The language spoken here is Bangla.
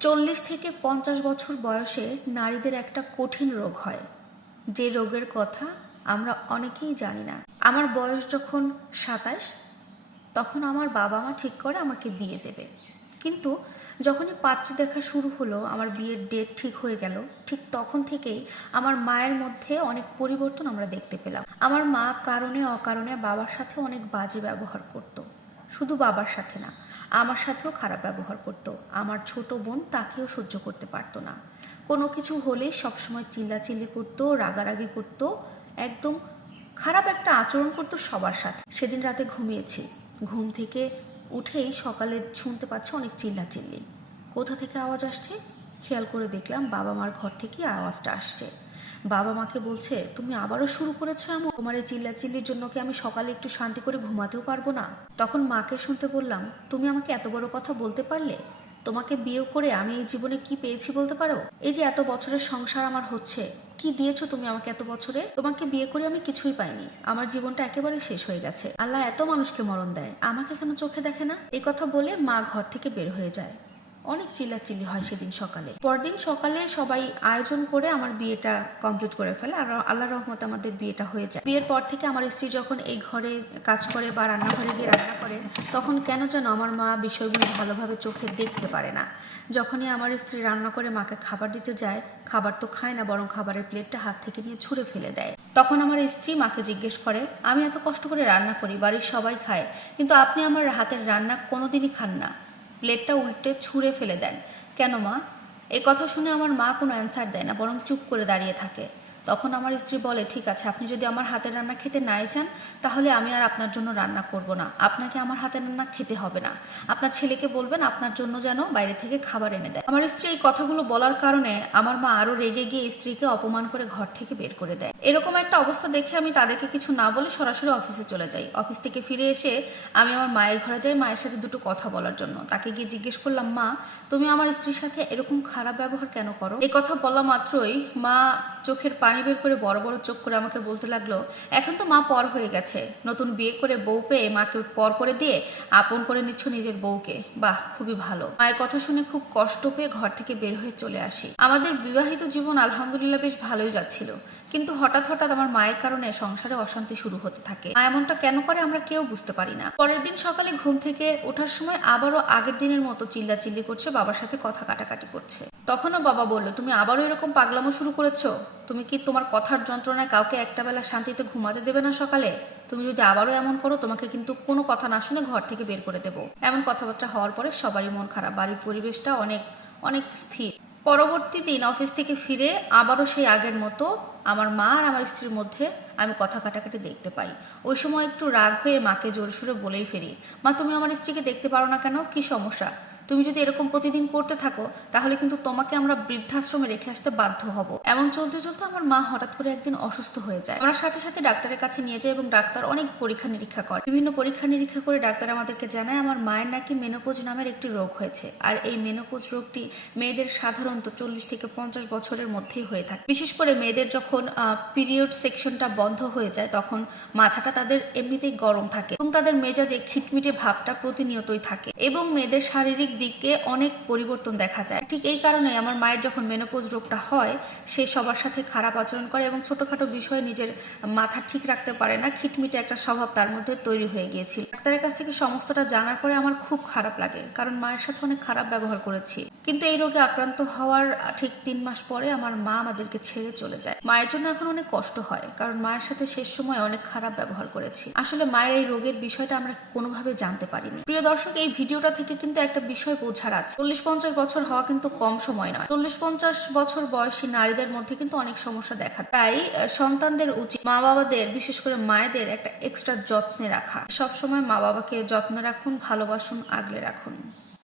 চল্লিশ থেকে পঞ্চাশ বছর বয়সে নারীদের একটা কঠিন রোগ হয়। যে রোগের কথা আমরা অনেকেই জানি না। আমার বয়স যখন সাতাশ, তখন আমার বাবা মা ঠিক করে আমাকে বিয়ে দেবে। কিন্তু যখনই পাত্রী দেখা শুরু হলো, আমার বিয়ের ডেট ঠিক হয়ে গেল, ঠিক তখন থেকেই আমার মায়ের মধ্যে অনেক পরিবর্তন আমরা দেখতে পেলাম। আমার মা কারণে অকারণে বাবার সাথে অনেক বাজে ব্যবহার করত। শুধু বাবার সাথে না, আমার সাথেও খারাপ ব্যবহার করত। আমার ছোট বোন তাকেও সহ্য করতে পারতো না। কোনো কিছু হলেই সবসময় চিল্লাচিল্লি করতো, রাগারাগি করতো, একদম খারাপ একটা আচরণ করতো সবার সাথে। সেদিন রাতে ঘুমিয়েছি। ঘুম থেকে উঠেই সকালে শুনতে পাচ্ছি অনেক চিল্লাচিল্লি। কোথা থেকে আওয়াজ আসছে? খেয়াল করে দেখলাম বাবা মার ঘর থেকে আওয়াজটা আসছে। বাবা মাকে বলছে, তুমি আবারও শুরু করেছ এমন? তোমার এই চিল্লাচিল্লির জন্য কি আমি সকালে একটু শান্তি করে ঘুমাতেও পারব না? তখন মাকে শুনতে বললাম, তুমি আমাকে এত বড় কথা বলতে পারলে? তোমাকে বিয়ে করে আমি এই জীবনে কি পেয়েছি বলতে পারো? এই যে এত বছরের সংসার আমার হচ্ছে, কি দিয়েছ তুমি আমাকে এত বছরে? তোমাকে বিয়ে করে আমি কিছুই পাইনি। আমার জীবনটা একেবারে শেষ হয়ে গেছে। আল্লাহ এত মানুষকে মরণ দেয়, আমাকে কেন চোখে দেখে না? এই কথা বলে মা ঘর থেকে বের হয়ে যায়। অনেক চিল্লাচিল্লি হয় সেদিন সকালে। পরদিন সকালে সবাই আয়োজন করে আমার বিয়েটা কমপ্লিট করে ফেলে আর আল্লাহ রহমত আমাদের বিয়েটা হয়ে যায়। বিয়ের পর থেকে আমার স্ত্রী যখন এই ঘরে কাজ করে বা রান্নাঘরে গিয়ে রান্না করে, তখন কেন যেন আমার মা বিষয়গুলো ভালোভাবে চোখে দেখতে পারে না। যখনই আমার স্ত্রী রান্না করে মাকে খাবার দিতে যায়, খাবার তো খায় না, বরং খাবারের প্লেটটা হাত থেকে নিয়ে ছুঁড়ে ফেলে দেয়। তখন আমার স্ত্রী মাকে জিজ্ঞেস করে, আমি এত কষ্ট করে রান্না করি, বাড়ির সবাই খায়, কিন্তু আপনি আমার হাতের রান্না কোনোদিনই খান না। প্লেটটা উল্টে ছুঁড়ে ফেলে দেন। কেন মা? এই কথা শুনে আমার মা কোনো অ্যান্সার দেয় না, বরং চুপ করে দাঁড়িয়ে থাকে। তখন আমার স্ত্রী বলে, ঠিক আছে, আপনি যদি আমার হাতের রান্না খেতে নাই চান, তাহলে আমি আর আপনার জন্য রান্না করব না। আপনাকে আমার হাতের রান্না খেতে হবে না। আপনার ছেলেকে বলবেন, আপনার জন্য যেন বাইরে থেকে খাবার এনে দেয়। আমার স্ত্রী এই কথাগুলো বলার কারণে আমার মা আরও রেগে গিয়ে স্ত্রীকে অপমান করে ঘর থেকে বের করে দেয়। এরকম একটা অবস্থা দেখে আমি তাদেরকে কিছু না বলে সরাসরি অফিসে চলে যাই। অফিস থেকে ফিরে এসে আমি আমার মায়ের ঘরে যাই, মায়ের সাথে দুটো কথা বলার জন্য। তাকে গিয়ে জিজ্ঞেস করলাম, মা, তুমি আমার স্ত্রীর সাথে এরকম খারাপ ব্যবহার কেন করো? এই কথা বলা মাত্রই মা চোখের পানি বের করে বড় বড় চোখ করে আমাকে বলতে লাগল, এখন তো মা পর হয়ে গেছে। নতুন বিয়ে করে বউ পেয়ে মাকে পর করে দিয়ে আপন করে নিচ্ছ নিজের বউকে। বাহ, খুবই ভালো। মায়ের কথা শুনে খুব কষ্ট পেয়ে ঘর থেকে বের হয়ে চলে আসি। আমাদের বিবাহিত জীবন আলহামদুলিল্লাহ বেশ ভালোই যাচ্ছিল। কিন্তু হঠাৎ হঠাৎ হঠাৎ আমার মায়ের কারণে সংসারে অশান্তি শুরু হতে থাকে। মা এমনটা কেন করে আমরা কেউ বুঝতে পারি না। পরের দিন সকালে ঘুম থেকে ওঠার সময় আবারও আগের দিনের মতো চিল্লাচিল্লি করছে, বাবার সাথে কথা কাটাকাটি করছে। তখনও বাবা বলল, তুমি আবারও এরকম পাগলামো শুরু করেছ? তুমি কি তোমার কথার যন্ত্রণায় কাউকে একটা বেলা শান্তিতে ঘুমাতে দেবে না সকালে? তুমি যদি আবারও এমন করো, তোমাকে কিন্তু কোনো কথা না শুনে ঘর থেকে বের করে দেবো। এমন কথাবার্তা হওয়ার পরে সবারই মন খারাপ, বাড়ির পরিবেশটা অনেক অনেক স্থির। পরবর্তী দিন অফিস থেকে ফিরে আবারও সেই আগের মতো আমার মা আর আমার স্ত্রীর মধ্যে আমি কথা কাটাকাটি দেখতে পাই। ওই সময় একটু রাগ হয়ে মাকে জোর সুরে বলেই ফেরি, মা, তুমি আমার স্ত্রীকে দেখতে পারো না কেন? কি সমস্যা? তুমি যদি এরকম প্রতিদিন করতে থাকো, তাহলে কিন্তু তোমাকে আমরা বৃদ্ধাশ্রমে রেখে আসতে বাধ্য হব। এমন চলতে চলতে আমার মা হঠাৎ করে একদিন অসুস্থ হয়ে যায়। আমরা সাথে সাথে ডাক্তারের কাছে নিয়ে যাই এবং ডাক্তার অনেক পরীক্ষা নিরীক্ষা করে। বিভিন্ন পরীক্ষা নিরীক্ষা করে ডাক্তার আমাদেরকে জানায়, আমার মায়ের নাকি মেনোপোজ নামের একটি রোগ হয়েছে। আর এই মেনোপোজ রোগটি মেয়েদের সাধারণত চল্লিশ থেকে পঞ্চাশ বছরের মধ্যেই হয়ে থাকে। বিশেষ করে মেয়েদের যখন পিরিয়ড সেকশনটা বন্ধ হয়ে যায়, তখন মাথাটা তাদের এমনিতেই গরম থাকে এবং তাদের মেজাজে খিটমিটে ভাবটা প্রতিনিয়তই থাকে। এবং মেয়েদের শারীরিক দিকে অনেক পরিবর্তন দেখা যায়। ঠিক এই কারণে আমার মায়ের যখন মেনোপোজ রোগটা হয়, সে সবার সাথে খারাপ আচরণ করে এবং ছোটখাটো বিষয়ে নিজের মাথা ঠিক রাখতে পারে না, খিটমিটে একটা স্বভাব তার মধ্যে তৈরি হয়ে গিয়েছিল। ডাক্তারের কাছ থেকে সমস্তটা জানার পরে আমার খুব খারাপ লাগে, কারণ মায়ের সাথে অনেক খারাপ ব্যবহার করেছি। কিন্তু এই রোগে আক্রান্ত হওয়ার ঠিক তিন মাস পরে আমার মা আমাদেরকে ছেড়ে চলে যায়। মায়ের জন্য এখন অনেক কষ্ট হয়, কারণ মায়ের সাথে শেষ সময় অনেক খারাপ ব্যবহার করেছি। আসলে মায়ের এই রোগের বিষয়টা আমরা কোনোভাবে জানতে পারিনি। প্রিয় দর্শক, এই ভিডিওটা থেকে কিন্তু একটা বিষয় বোঝার আছে। চল্লিশ পঞ্চাশ বছর হওয়া কিন্তু কম সময় নয়। চল্লিশ পঞ্চাশ বছর বয়সী নারীদের মধ্যে কিন্তু অনেক সমস্যা দেখা তাই সন্তানদের উচিত মা বাবাদের বিশেষ করে মায়েদের একটা এক্সট্রা যত্নে রাখা। সবসময় মা বাবাকে যত্নে রাখুন, ভালোবাসুন, আগলে রাখুন।